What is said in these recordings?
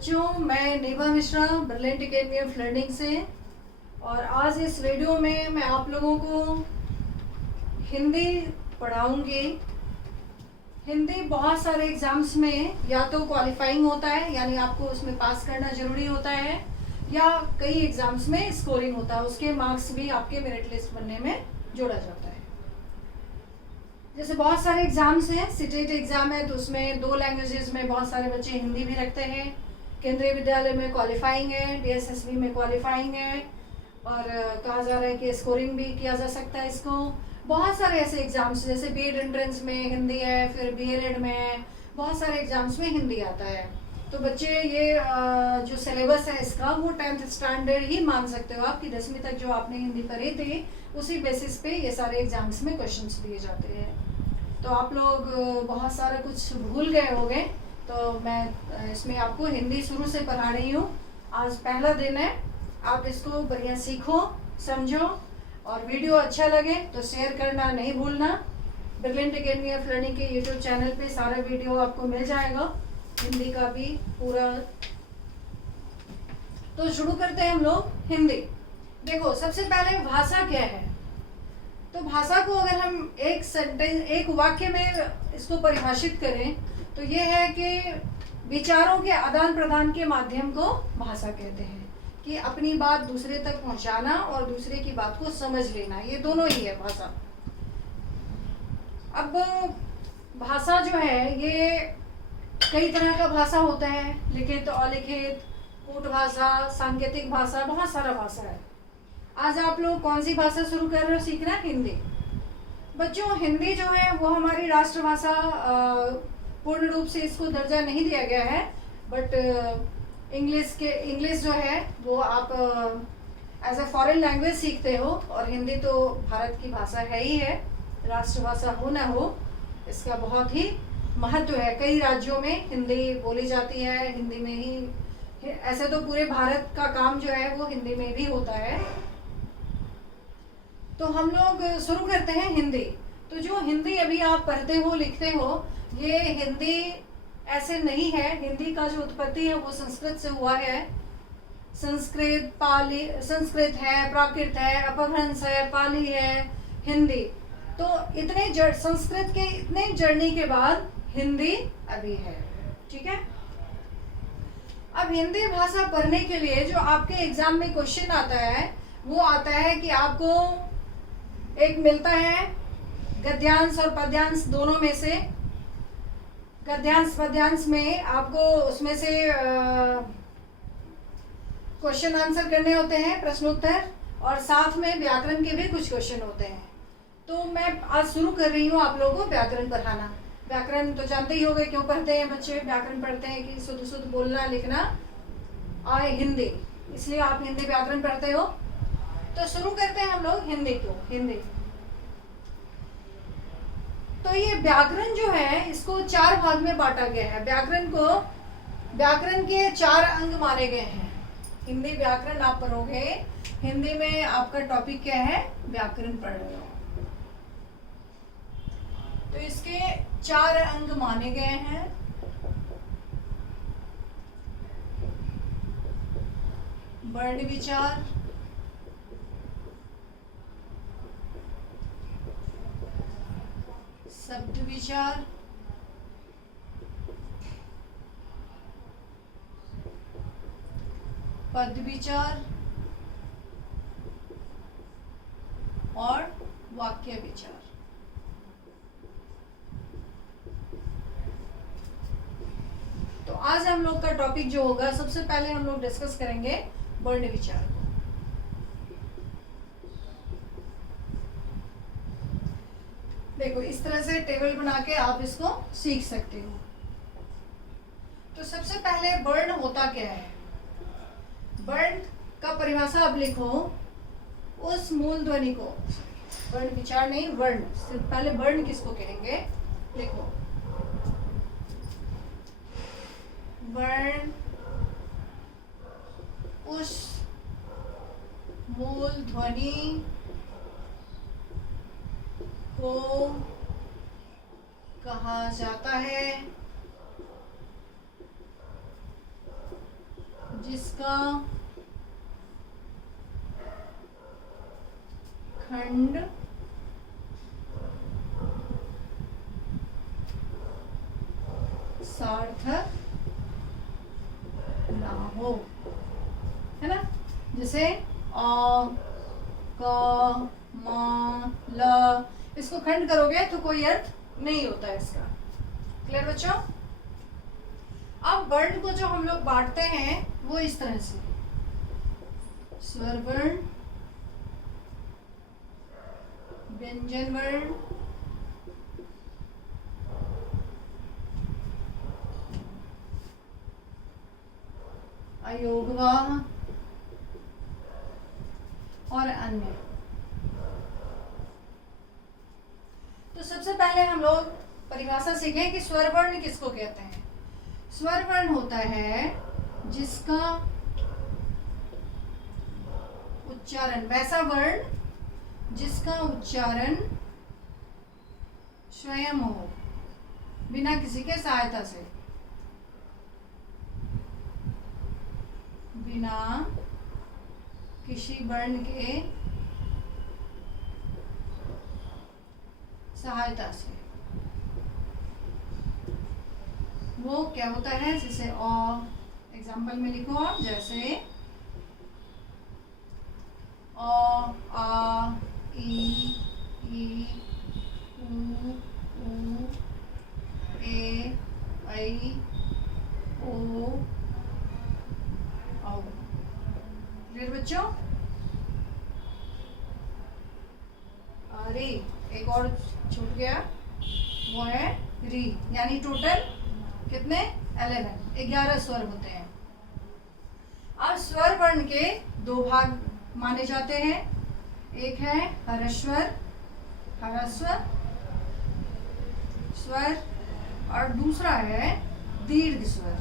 बच्चों, मैं Neha Mishra brilliant academy of learning से, और आज इस वीडियो में मैं आप लोगों को हिंदी पढ़ाऊंगी। हिंदी बहुत सारे एग्ज़ाम्स में या तो क्वालिफाइंग होता है, यानी आपको उसमें पास करना ज़रूरी होता है, या कई एग्ज़ाम्स में स्कोरिंग होता है, उसके मार्क्स भी आपके मेरिट लिस्ट बनने में जोड़ा जाता है। जैसे बहुत सारे एग्ज़ाम्स हैं, स्टेट एग्ज़ाम है तो उसमें 2 लैंग्वेजेस में बहुत सारे बच्चे हिंदी भी रखते हैं। केंद्रीय विद्यालय में क्वालिफाइंग है, डीएसएसबी में क्वालिफाइंग है, और कहा जा रहा है कि स्कोरिंग भी किया जा सकता है इसको। बहुत सारे ऐसे एग्ज़ाम्स जैसे बीएड एंट्रेंस में हिंदी है, फिर बीएलएड में, बहुत सारे एग्ज़ाम्स में हिंदी आता है। तो बच्चे ये जो सिलेबस है इसका वो 10th स्टैंडर्ड ही मान सकते हो आप, कि 10वीं तक जो आपने हिंदी पढ़ी थी उसी बेसिस पे ये सारे एग्ज़ाम्स में क्वेश्चंस दिए जाते हैं। तो आप लोग बहुत सारा कुछ भूल गए होंगे, तो मैं इसमें आपको हिंदी शुरू से पढ़ा रही हूँ। आज पहला दिन है, आप इसको बढ़िया सीखो, समझो, और वीडियो अच्छा लगे तो शेयर करना नहीं भूलना। ब्रिलियंट अकेडमी ऑफ लर्निंग के यूट्यूब चैनल पे सारा वीडियो आपको मिल जाएगा, हिंदी का भी पूरा। तो शुरू करते हैं हम लोग हिंदी। देखो, सबसे पहले भाषा क्या है। तो भाषा को अगर हम एक सेंटेंस, एक वाक्य में इसको परिभाषित करें तो ये है कि विचारों के आदान प्रदान के माध्यम को भाषा कहते हैं, कि अपनी बात दूसरे तक पहुंचाना और दूसरे की बात को समझ लेना, ये दोनों ही है भाषा। अब भाषा जो है ये कई तरह का भाषा होता है, लिखित, अलिखित, कूट भाषा, सांकेतिक भाषा, बहुत सारा भाषा है। आज आप लोग कौन सी भाषा शुरू कर रहे हो सीखना? हिंदी। बच्चों, हिंदी जो है वो हमारी राष्ट्रभाषा पूर्ण रूप से इसको दर्जा नहीं दिया गया है, बट इंग्लिश जो है वो आप एज अ फॉरेन लैंग्वेज सीखते हो, और हिंदी तो भारत की भाषा है ही है। राष्ट्रभाषा हो ना हो, इसका बहुत ही महत्व है। कई राज्यों में हिंदी बोली जाती है, हिंदी में ही, ऐसे तो पूरे भारत का काम जो है वो हिंदी में भी होता है। तो हम लोग शुरू करते हैं हिंदी। तो जो हिंदी अभी आप पढ़ते हो, लिखते हो, ये हिंदी ऐसे नहीं है। हिंदी का जो उत्पत्ति है वो संस्कृत से हुआ है। संस्कृत, पाली, संस्कृत है, प्राकृत है, अपभ्रंश है, पाली है, हिंदी। तो इतने संस्कृत के इतने जर्नी के बाद हिंदी अभी है, ठीक है। अब हिंदी भाषा पढ़ने के लिए जो आपके एग्जाम में क्वेश्चन आता है वो आता है कि आपको एक मिलता है गद्यांश और पद्यांश, दोनों में से। गद्यांश पद्यांश में आपको उसमें से क्वेश्चन आंसर करने होते हैं, प्रश्नोत्तर, और साथ में व्याकरण के भी कुछ क्वेश्चन होते हैं। तो मैं आज शुरू कर रही हूँ आप लोगों को व्याकरण पढ़ाना। व्याकरण तो जानते ही होंगे, क्यों पढ़ते हैं बच्चे व्याकरण? पढ़ते हैं कि शुद्ध शुद्ध बोलना लिखना आए हिंदी, इसलिए आप हिंदी व्याकरण पढ़ते हो। तो शुरू करते हैं हम लोग हिंदी को। हिंदी तो ये व्याकरण जो है इसको 4 भाग में बांटा गया है। व्याकरण के 4 अंग माने गए हैं। हिंदी व्याकरण आप पढ़ोगे, हिंदी में आपका टॉपिक क्या है? व्याकरण पढ़ रहे हो, तो इसके 4 अंग माने गए हैं। वर्ण विचार, शब्द विचार, पद विचार और वाक्य विचार। तो आज हम लोग का टॉपिक जो होगा, सबसे पहले हम लोग डिस्कस करेंगे वर्ण विचार को। देखो, इस तरह से टेबल बना के आप इसको सीख सकते हो। तो सबसे पहले वर्ण होता क्या है? वर्ण का परिभाषा आप लिखो, उस मूल ध्वनि को, वर्ण विचार नहीं, वर्ण, सिर्फ पहले वर्ण किसको कहेंगे लिखो। वर्ण उस मूल ध्वनि को कहा जाता है जिसका खंड सार्थक ना हो, है ना। जैसे अ, क, म, ल, इसको खंड करोगे तो कोई अर्थ नहीं होता है इसका। क्लियर बच्चों? अब वर्ण को जो हम लोग बांटते हैं वो इस तरह से, स्वर वर्ण, व्यंजन वर्ण, अयोगवाह और अन्य। तो सबसे पहले हम लोग परिभाषा सीखें कि स्वर वर्ण किसको कहते हैं। स्वर वर्ण होता है जिसका उच्चारण, वैसा वर्ण जिसका उच्चारण स्वयं हो, बिना किसी के सहायता से, बिना किसी वर्ण के सहायता से। वो क्या होता है, जैसे एग्जाम्पल में लिखो आप, जैसे अ, आ, ई, उ, ए, ऐ, ओ, औ। क्लियर बच्चों? री, एक और छूट गया, वो है री, यानी टोटल कितने 11 स्वर होते हैं। अब स्वर वर्ण के दो भाग माने जाते हैं, एक है हरस्वर, ह्रस्व स्वर, और दूसरा है दीर्घ स्वर,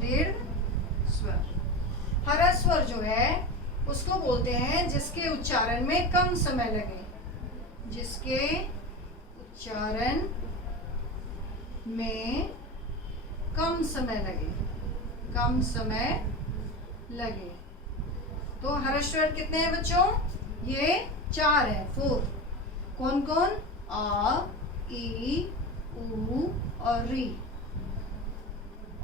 दीर्घ स्वर। ह्रस्वर जो है उसको बोलते हैं जिसके उच्चारण में कम समय लगे, जिसके उच्चारण में कम समय लगे, कम समय लगे। तो ह्रस्वर कितने हैं बच्चों? ये 4 है, 4। कौन कौन? आ, ई, उ और री।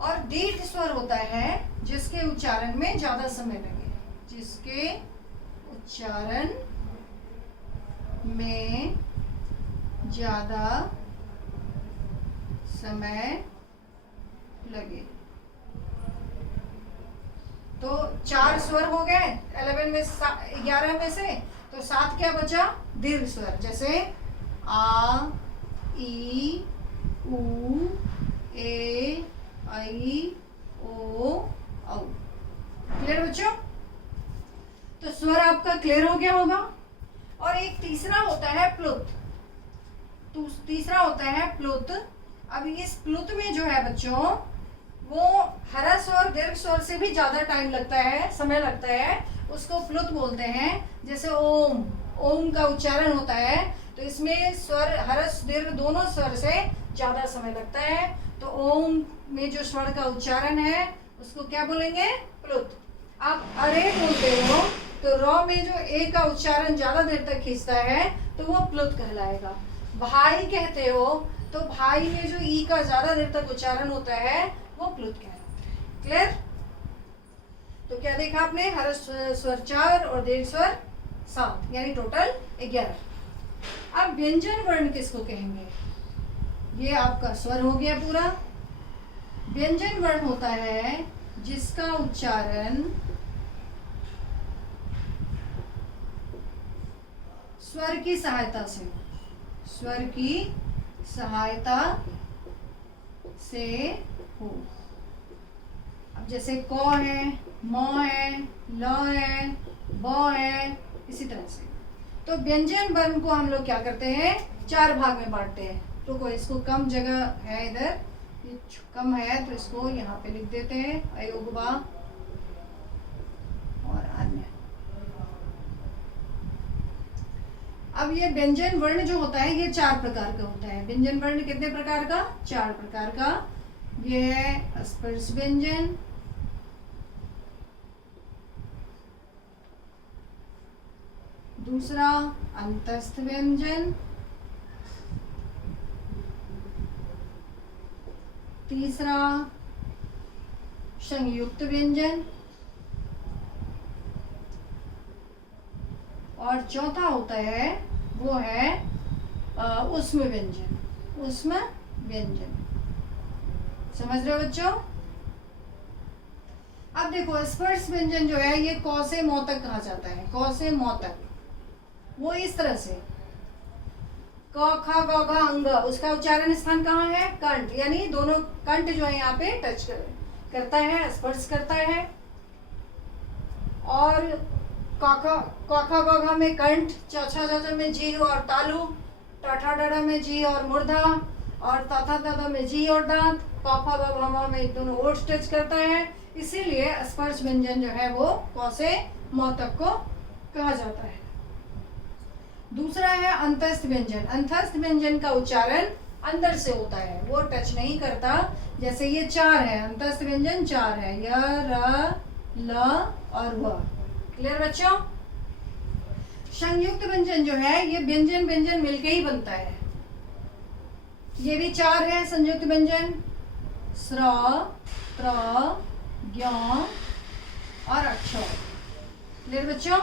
और दीर्घ स्वर होता है जिसके उच्चारण में ज्यादा समय लगे, जिसके उच्चारण में ज्यादा समय लगे। तो 4 स्वर हो गए 11 में से, तो 7 क्या बचा? दीर्घ स्वर, जैसे आ, ई, उ, ए, ऐ, ओ, औ। क्लियर बच्चों? तो स्वर आपका क्लियर हो गया होगा। और एक तीसरा होता है प्लुत, तो तीसरा होता है प्लुत। अब इस प्लुत में जो है बच्चों, वो ह्रस्व और दीर्घ स्वर से भी ज्यादा टाइम लगता है, समय लगता है, उसको प्लुत बोलते हैं। जैसे ओम, ओम का उच्चारण होता है तो इसमें स्वर ह्रस्व दीर्घ दोनों स्वर से ज्यादा समय लगता है। तो ओम में जो स्वर का उच्चारण है उसको क्या बोलेंगे? प्लुत। आप अरे बोलते हो तो र में जो ए का उच्चारण ज्यादा देर तक खींचता है तो वो प्लुत कहलाएगा। भाई कहते हो तो भाई में जो ई का ज्यादा देर तक उच्चारण होता है वो प्लुत कहलाता है। क्लियर? तो क्या देखा आपने? ह्रस्व स्वर 4 और दीर्घ स्वर 7, यानी टोटल 11। अब व्यंजन वर्ण किसको कहेंगे? ये आपका स्वर हो गया पूरा। व्यंजन वर्ण होता है जिसका उच्चारण स्वर की सहायता से, स्वर की सहायता से हो। अब जैसे क है, म है, ल है, ब है, इसी तरह से। तो व्यंजन वर्ण को हम लोग क्या करते हैं? 4 भाग में बांटते हैं। तो कोई इसको कम जगह है, इधर ये कम है तो इसको यहाँ पे लिख देते हैं, अयोगवा और अन्य। अब ये व्यंजन वर्ण जो होता है ये 4 प्रकार का होता है। व्यंजन वर्ण कितने प्रकार का? 4 प्रकार का। ये है स्पर्श व्यंजन, दूसरा अंतस्थ व्यंजन, तीसरा संयुक्त व्यंजन, और चौथा होता है वो है ऊष्म व्यंजन। ऊष्म व्यंजन, समझ रहे हो बच्चों? अब देखो स्पर्श व्यंजन जो है ये क से म तक कहा जाता है। क से म तक वो इस तरह से क ख ग घ अंग, उसका उच्चारण स्थान कहाँ है? कंठ, यानी दोनों कंठ जो है यहाँ पे टच करता है, स्पर्श करता है। और क ख ग घ में कंठ, च छ ज झ में जी और तालु, ट ठ ड ढ में जी और मूर्धा, और त थ द ध में जी और दांत, प फ ब भ म में दोनों ओठ टच करता है। इसीलिए स्पर्श व्यंजन जो है वो क से म तक को कहा जाता है। दूसरा है अंतस्थ व्यंजन। अंतस्थ व्यंजन का उच्चारण अंदर से होता है, वो टच नहीं करता। जैसे ये 4 है, अंतस्थ व्यंजन 4 है, य र ल और व। क्लियर बच्चों? संयुक्त व्यंजन जो है ये व्यंजन व्यंजन मिलके ही बनता है। ये भी 4 है संयुक्त व्यंजन, स्र, त्र, ज्ञ और अक्षर। क्लियर बच्चों?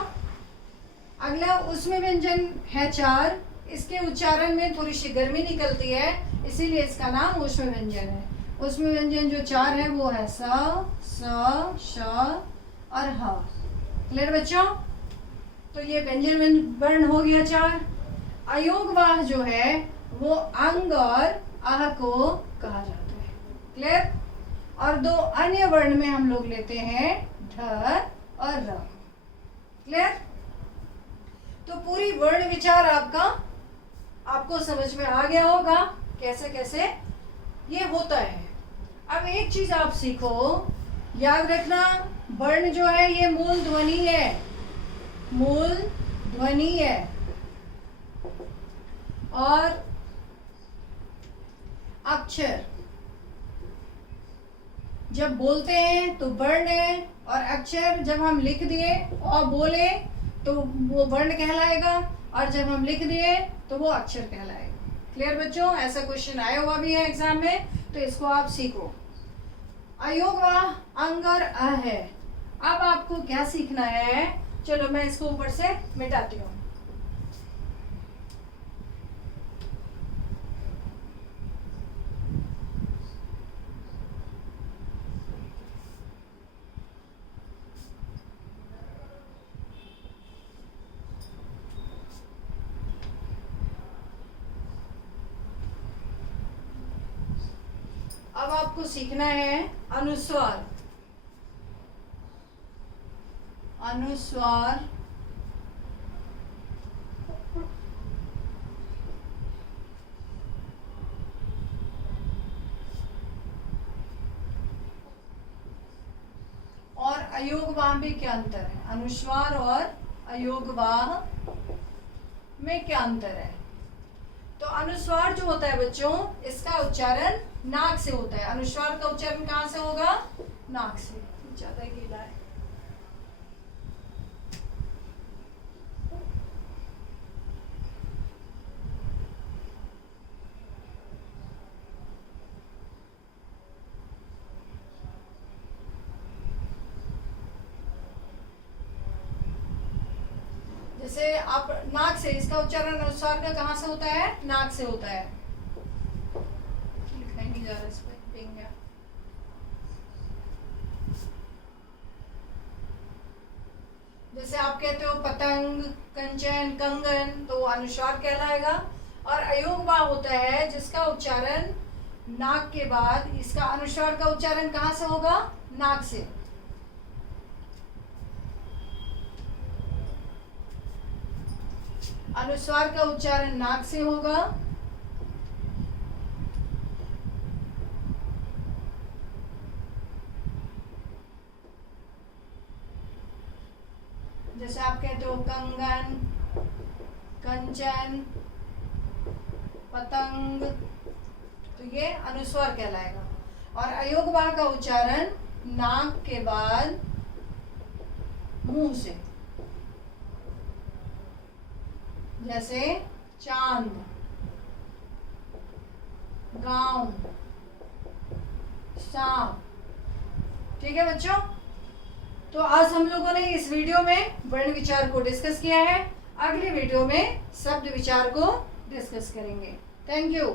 अगला ऊष्म व्यंजन है 4, इसके उच्चारण में थोड़ी सी गर्मी निकलती है, इसीलिए इसका नाम ऊष्म व्यंजन है। ऊष्म व्यंजन जो 4 है वो है स, श और ह। क्लियर बच्चों? तो ये व्यंजन वर्ण हो गया 4। अयोगवाह जो है वो अंग और आह को कहा जाता है। क्लियर? और 2 अन्य वर्ण में हम लोग लेते हैं ढ और र। क्लियर? तो पूरी वर्ण विचार आपको समझ में आ गया होगा कैसे कैसे ये होता है। अब एक चीज आप सीखो, याद रखना, वर्ण जो है ये मूल ध्वनि है। मूल ध्वनि है। और अक्षर जब बोलते हैं तो वर्ण है, और अक्षर जब हम लिख दिए और बोले तो वो वर्ण कहलाएगा, और जब हम लिख दिए तो वो अक्षर कहलाएगा। क्लियर बच्चों? ऐसा क्वेश्चन आया हुआ भी है एग्जाम में, तो इसको आप सीखो। अयोगवाह अंग और अ है। अब आपको क्या सीखना है? चलो मैं इसको ऊपर से मिटाती हूँ। अब आपको सीखना है अनुस्वार। अनुस्वार और अयोगवाह में क्या अंतर है? अनुस्वार और अयोगवाह में क्या अंतर है? तो अनुस्वार जो होता है बच्चों, इसका उच्चारण नाक से होता है। अनुस्वार का उच्चारण कहाँ से होगा? नाक से। ज्यादा गीला है। जैसे आप नाक से, इसका उच्चारण अनुस्वार का कहाँ से होता है? नाक से होता है। लिखा ही नहीं जा रहा इस पे, पिंग है। जैसे आप कहते हो पतंग, कंचन, कंगन, तो अनुस्वार कहलाएगा। और अयोगवाह होता है जिसका उच्चारण नाक के बाद, इसका अनुस्वार का उच्चारण कहाँ से होगा? नाक से। अनुस्वार का उच्चारण नाक से होगा, जैसे आप कहते हो कंगन, कंचन, पतंग, तो ये अनुस्वार कहलाएगा। और अयोगवाह का उच्चारण नाक के बाद मुंह से। जैसे चांद, गांव, सांप। ठीक है बच्चों, तो आज हम लोगों ने इस वीडियो में वर्ण विचार को डिस्कस किया है। अगले वीडियो में शब्द विचार को डिस्कस करेंगे। Thank you.